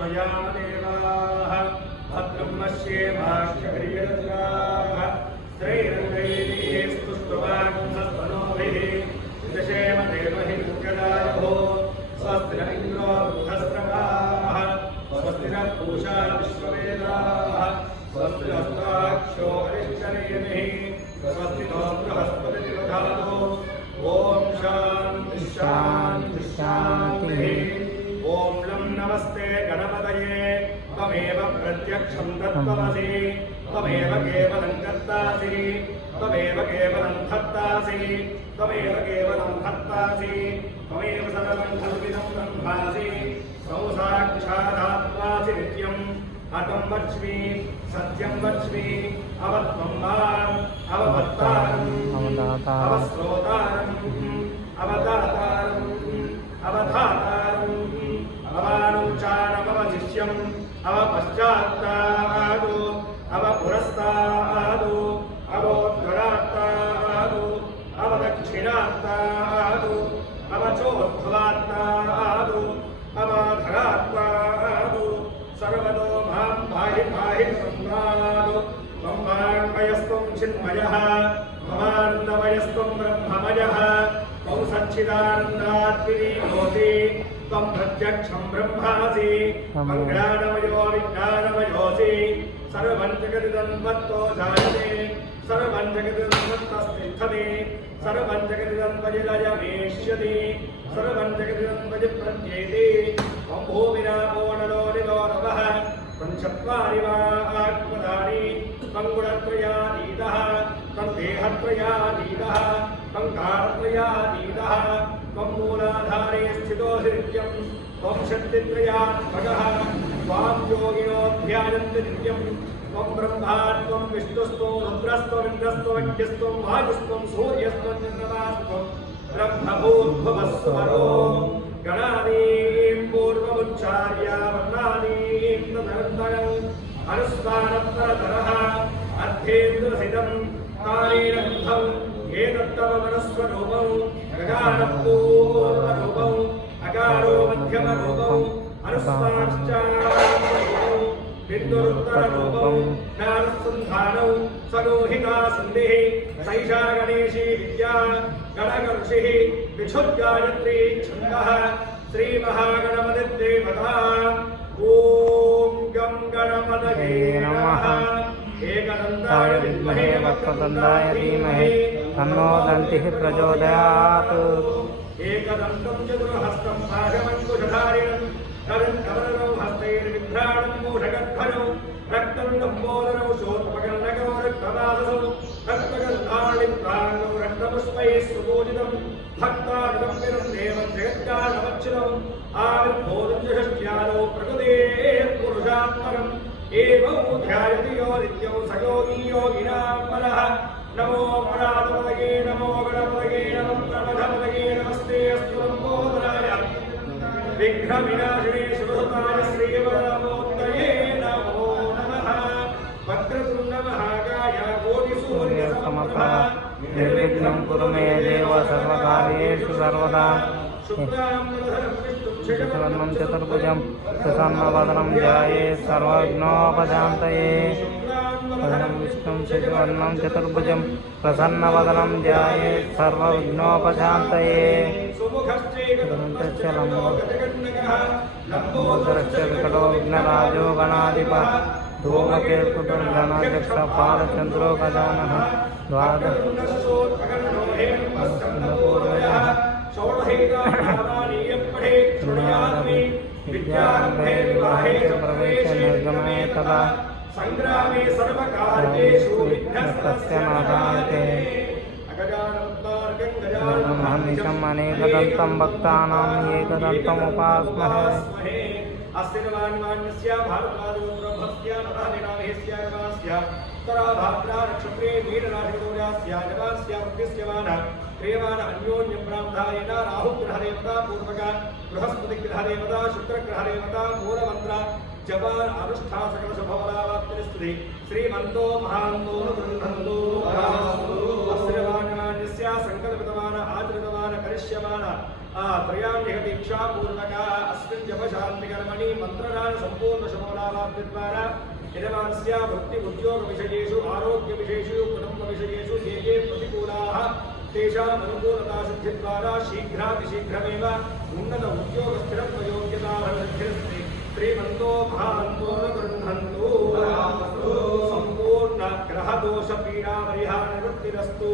देवाः भद्रं पश्येमाक्षभिर्यजत्राः स्त्रैरङ्गैस्तुष्टवाग्धस्तनोभिः दशेम देवहि मुख्यदारभो स्वस्ति न इन्द्रो वृद्धस्रवाः स्वस्ति न पूषा विश्ववेदाः स्वस्ति नस्ताक्षो अरिष्टनेमिः स्वस्ति नो बृहस्पतिर्दधातु ॐ शान्ति शान्ति शान्तिः ॐ लं नमस्ते गणपतये त्वमेव प्रत्यक्षं तत्त्वमसि त्वमेव केवलं कर्तासि त्वमेव केवलं भक्तासि त्वमेव केवलं भक्तासि त्वमेव सर्वं कल्पितं ब्रह्मासि त्वं साक्षादात्मासि नित्यम् अतं वच्मि सत्यं वच्मि अवत्वं माम् अवभक्तारम् अवश्रोतारम् अवदातारम् अवधातारम् अवानुचानमवशिष्यम् अवपश्चात्तादु अवपुरस्तादु अवोत्तरात्तादु अवदक्षिणात्तादु अवचोद्भवात्तादु अवधरात्तादु सर्वतो मां पाहि पाहि संवादु त्वं वाङ्मयस्त्वं चिन्मयः त्वमानन्दमयस्त्वं ब्रह्ममयः त्वं सच्चिदानन्दात्मिनीभूति त्वं प्रत्यक्षं ब्रह्मासि ज्ञानमयो विज्ञानमयोऽसि सर्वं जगदिदन्वत्तो जायते सर्वं जगदिदन्वत्तस्तिष्ठति सर्वं जगदिदन्वजिलयमेष्यति सर्वं जगदिदन्वजिप्रत्येति त्वं भूमिरापो नलो निलो नवः त्वं चत्वारि वा आत्मदानि त्वं गुणत्रयातीतः त्वं देहत्रयातीतः त्वं कालत्रयातीतः त्वं मूलाधारे स्थितोऽसि नित्यं त्वं शक्तित्रयात्मकः त्वां योगिनो ध्यायन्ति नित्यं त्वं ब्रह्मा त्वं विष्णुस्त्वं रुद्रस्त्वमिन्द्रस्त्वमग्निस्त्वं वायुस्त्वं सूर्यस्त्वं चन्द्रमास्त्वं ब्रह्मभूर्भुवस्वरो गणादीं पूर्वमुच्चार्य वर्णादीं तदनन्तरम् अनुस्वारत्तरतरः अर्थेन्द्रसितं कालेन बुद्धम् एतत्तव मनस्वरूपं गगानपूर्वरूपम् अकारो मध्यमरूपम् अनुस्वारश्चारूपम् बिन्दुरुत्तररूपं ज्ञानसन्धानौ सगोहिका सन्धिः सैषा गणेशी विद्या गणकर्षिः विक्षुद्गायत्री छन्दः श्रीमहागणपतिर्देवता ॐ गं गणपतये नमः एकदन्ताय विद्महे वक्रतुण्डाय धीमहि तन्नो दन्तिः प्रचोदयात् एकदन्तं चतुर्हस्तं भागमङ्कुशधारिणं कवरौ हस्तैर्विभ्राणं मूषगध्वरौ रक्तं लम्बोदरौ शोत्पकर्णकौ रक्तवाससौ रक्तगन्धालिं प्राणौ रक्तपुष्पैः सुपूजितं भक्तानुगम्यं देवं जगत्कालमच्युतम् आविर्भूतं षष्ट्यादौ प्रकृतेः पुरुषात्मकम् एवं ध्यायति यो नित्यं स योगी योगिनां मनः नमो प्रातपदये नमो गणपतये नमो प्रमथपदये नमस्ते अस्तु लम्बोदराय विघ्नविनाशिने शुभसुताय श्रीवरदमूर्तये नमो नमः वक्रतुण्डमहाकाय कोटिसूर्यसमप्रभ निर्विघ्नं कुरु मे देव सर्वकार्येषु सर्वदा शुक्लां चतुर्भुजं प्रसन्नवदनं ध्यायेत् सर्वविघ्नोपशान्तये वदनं विष्णुं शशिवर्णं चतुर्भुजं प्रसन्नवदनं ध्यायेत् सर्वविघ्नोपशान्तये लम्बोदरश्च विकटो विघ्नराजो गणाधिपः धूमकेतुर्गणाध्यक्षः पालचन्द्रो गजाननः विद्यारम्भे विवाहे च प्रवेशे निर्गमने तदा संग्रामे सर्वकार्येषु विघ्नस्तस्य नादायते अहनिशम् अनेकदन्तं भक्तानाम् एकदन्तमुपास्महे अस्तिनवान्मान्यस्य भारतवादोत्रभस्य नवनिनामेस्य नवास्य उत्तराभाद्रा नक्षत्रे मीनराशिगौर्यास्य नवास्य वृद्धस्य वानः क्रियमाण अन्योन्यं ब्राह्मणायेन राहुग्रहदेवता पूर्वक बृहस्पतिग्रहदेवता शुक्रग्रहदेवता मूलमन्त्र जपा अनुष्ठा सकल शुभफलावाप्तिस्तुति श्रीमन्तो महान्तो गृह्णन्तो अस्तिनवान्मान्यस्य संकल्पितमान आचरितमान करिष्यमान त्रयान्यदीक्षापूर्वक अस्मिन् जपशान्तिकर्मणि मन्त्रदान सम्पूर्णशमोलाभाद्वारा यजमानस्य वृत्ति उद्योगविषयेषु आरोग्यविषयेषु कुटुम्बविषयेषु ये ये प्रतिकूलाः तेषाम् अनुकूलतासिद्धिद्वारा शीघ्रातिशीघ्रमेव उन्नत उद्योगस्थिरत्वयोग्यताभवद्भिरस्ति श्रीमन्तो महान्तो न गृह्णन्तु सम्पूर्ण ग्रहदोषपीडापरिहारवृत्तिरस्तु